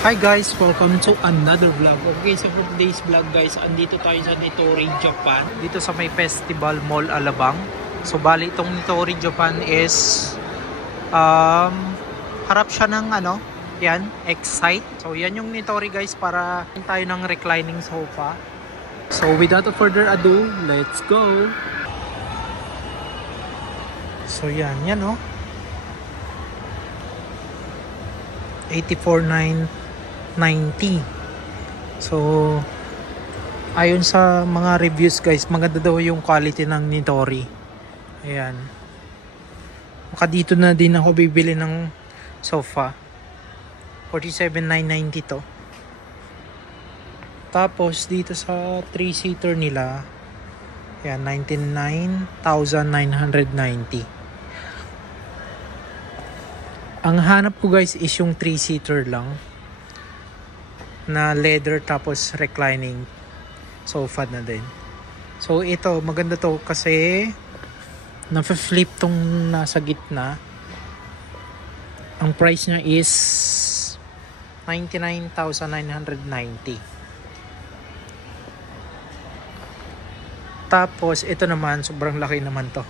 Hi guys, welcome to another vlog. Okay, so for today's vlog guys, andito tayo sa Nitori, Japan. Dito sa may Festival Mall Alabang. So bali itong Nitori, Japan is harap siya ng yan, Excite. So yan yung Nitori guys, para tayo ng reclining sofa. So without further ado, let's go. So yan oh. 84,990. So ayon sa mga reviews guys, maganda daw yung quality ng Nitori. Ayan. Maka dito na din ako bibili ng sofa. 47,990 to. Tapos dito sa 3-seater nila, ayan, 99,990. Ang hanap ko guys is yung 3-seater lang na leather tapos reclining sofa na din. So ito maganda to kasi na-flip tong nasa gitna. Ang price niya is 99,990. Tapos ito naman sobrang laki naman to.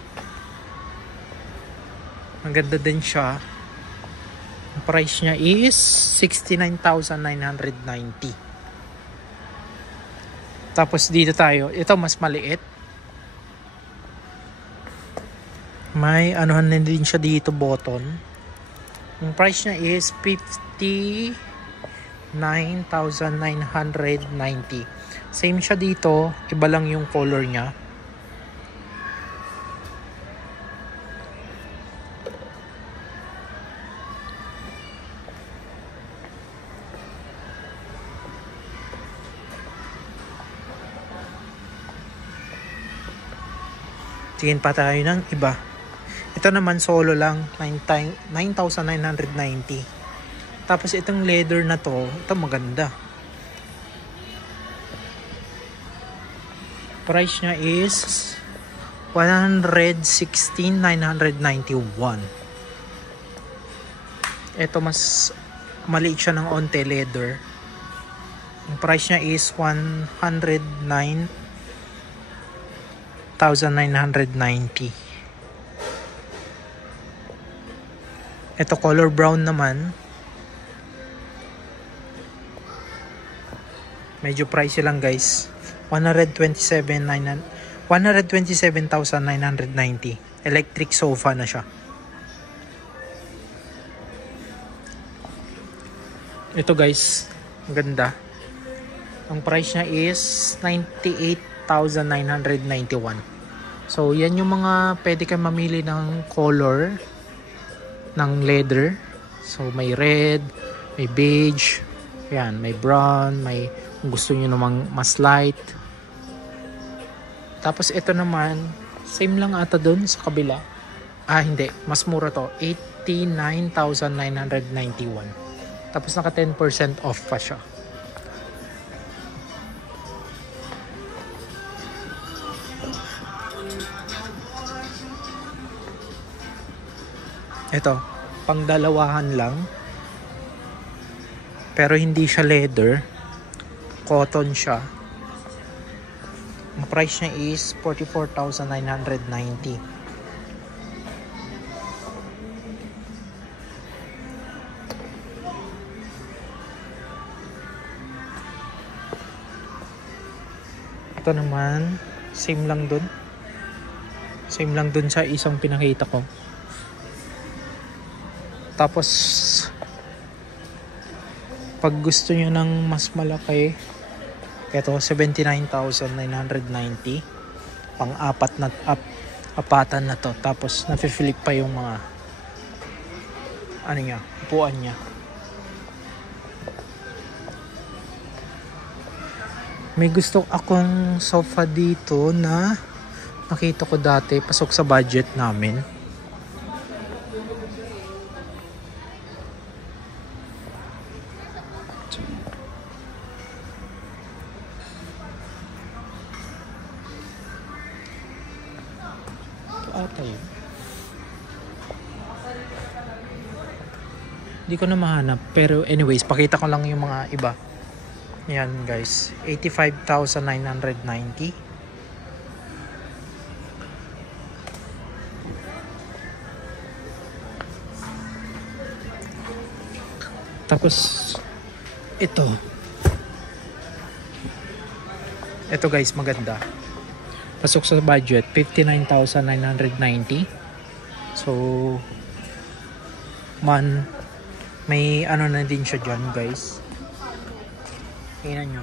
Ang ganda din siya. Ang price niya is 69,990. Tapos dito tayo, ito mas maliit. May anuhan na din siya dito, button. Ang price niya is 59,990. Same siya dito, iba lang yung color niya. Tingin pa tayo ng iba. Ito naman solo lang, 9,990. Tapos itong leather na to, ito maganda. Price niya is 116,991. Ito mas maliit siya ng onte leather. Ang price niya is 109,990. Ito color brown naman. Medyo pricey lang guys. 127,990. Electric sofa na siya. Ito guys, ang ganda. Ang price niya is 98,991. So yan yung mga pwede kang mamili ng color ng leather. So may red, may beige, yan, may brown, may kung gusto niyo namang mas light. Tapos ito naman, same lang ata dun sa kabila. Hindi, mas mura to, 89,991. Tapos naka 10% off pa siya. Ito, pangdalawahan lang. Pero hindi siya leather. Cotton siya. Ang price niya is 44,990. Ito naman, same lang dun. Same lang dun sa isang pinakita ko. Tapos pag gusto nyo ng mas malaki, ito 79,990. Pang-apat na apatan na to. Tapos nafi-flip pa yung mga upuan niya. May gusto akong sofa dito na nakita ko dati, pasok sa budget namin. Hindi ko na mahanap. Pero anyways, pakita ko lang yung mga iba. Yan guys. 85,990. Tapos, ito. Ito guys, maganda. Pasok sa budget, 59,990. So, may ano na din siya dyan guys. Tingnan nyo.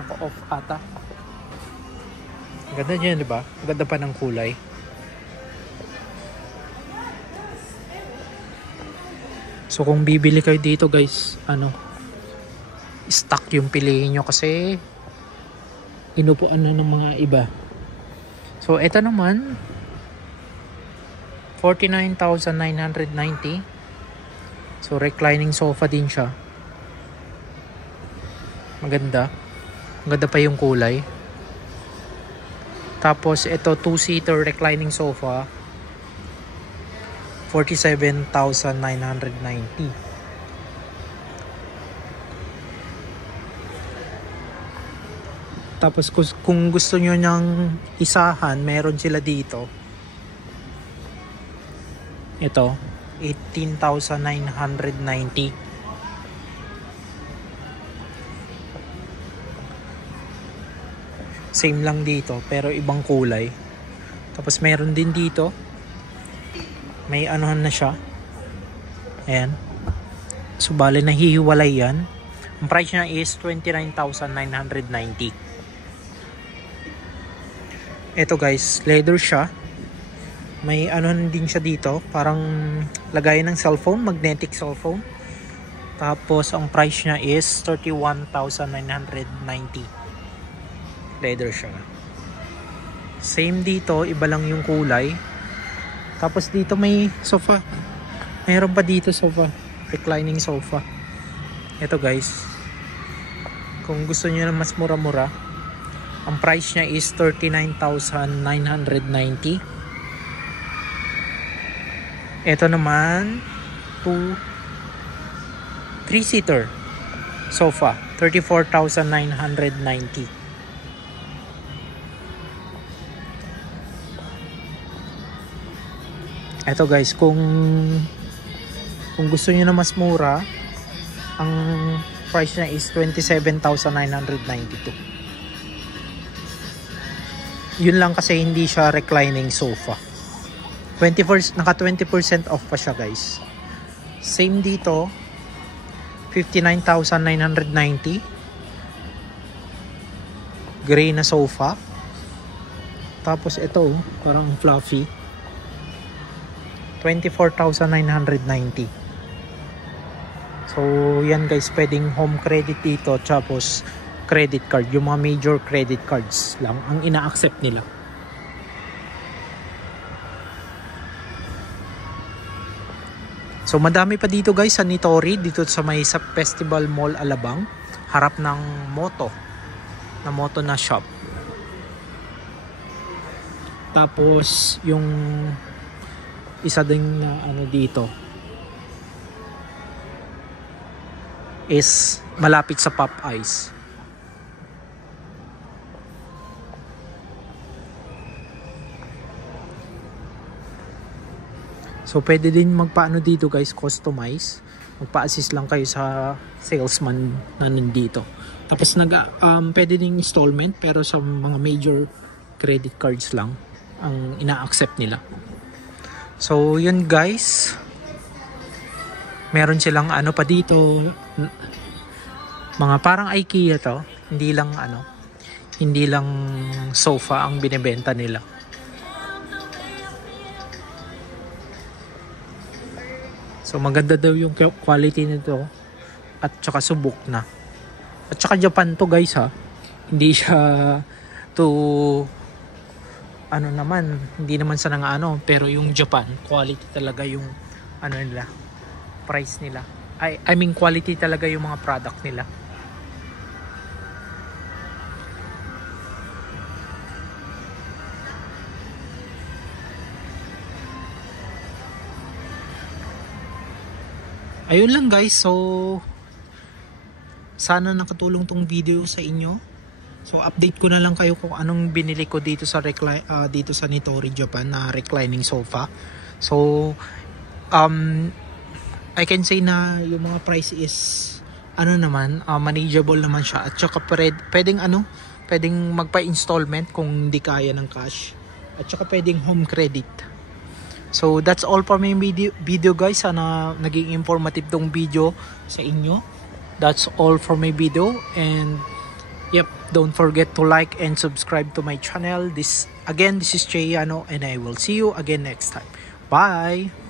Naka-off ata. Ganda niya, di ba? Ganda pa ng kulay. So, kung bibili kayo dito guys, stock yung piliin nyo kasi inupuan na ng mga iba. So, ito naman 49,990. So, reclining sofa din siya. Maganda. Maganda pa yung kulay. Tapos, ito 2-seater reclining sofa. 47,990. Tapos kung gusto nyo niyang isahan, meron sila dito. Ito, 18,990. Same lang dito, pero ibang kulay. Tapos meron din dito. May anuhan na siya. Ayan. So, bale nahihiwalay yan. Ang price niya is 29,990. Ito guys, leather siya. May anuhan din siya dito. Parang lagayan ng cellphone, magnetic cellphone. Tapos, ang price niya is 31,990. Leather siya. Same dito, iba lang yung kulay. Tapos dito may sofa. Mayroon pa dito sofa. Reclining sofa. Ito guys. Kung gusto niyo na mas mura-mura, ang price niya is 39,990. Ito naman 3-seater sofa, 34,990. Ito guys, kung gusto niyo na mas mura, ang price niya is 27,992. Yun lang kasi hindi siya reclining sofa. Naka 20% off pa siya guys. Same dito, 59,990. Gray na sofa. Tapos ito, parang fluffy, 24,990. So, yan guys, pwedeng home credit dito, tapos credit card. Yung mga major credit cards lang ang ina-accept nila. So, madami pa dito guys sa Nitori, dito sa may sa Festival Mall Alabang, harap ng Moto na shop. Tapos, yung isa ding dito is malapit sa Popeyes. So, pwede din magpaano dito guys, customize. Magpa-assist lang kayo sa salesman na nandito. Tapos, pwede din installment, pero sa mga major credit cards lang ang ina-accept nila. So, yun guys. Meron silang pa dito. Mga parang IKEA to. Hindi lang sofa ang binebenta nila. So, maganda daw yung quality nito. At saka subok na. At saka Japan to guys ha. Hindi siya hindi naman sa pero yung Japan, quality talaga yung nila, price nila. I mean quality talaga yung mga product nila. ayun lang guys. So sana nakatulong tong video sa inyo. So update ko na lang kayo kung anong binili ko dito sa dito sa Nitori Japan na reclining sofa. So I can say na yung mga price is manageable naman siya, at saka pwedeng magpa-installment kung hindi kaya ng cash, at saka pwedeng home credit. So that's all for my video guys. Sana naging informative tong video sa inyo. That's all for my video, and yep, don't forget to like and subscribe to my channel. This is Cheyano, and I will see you again next time. Bye!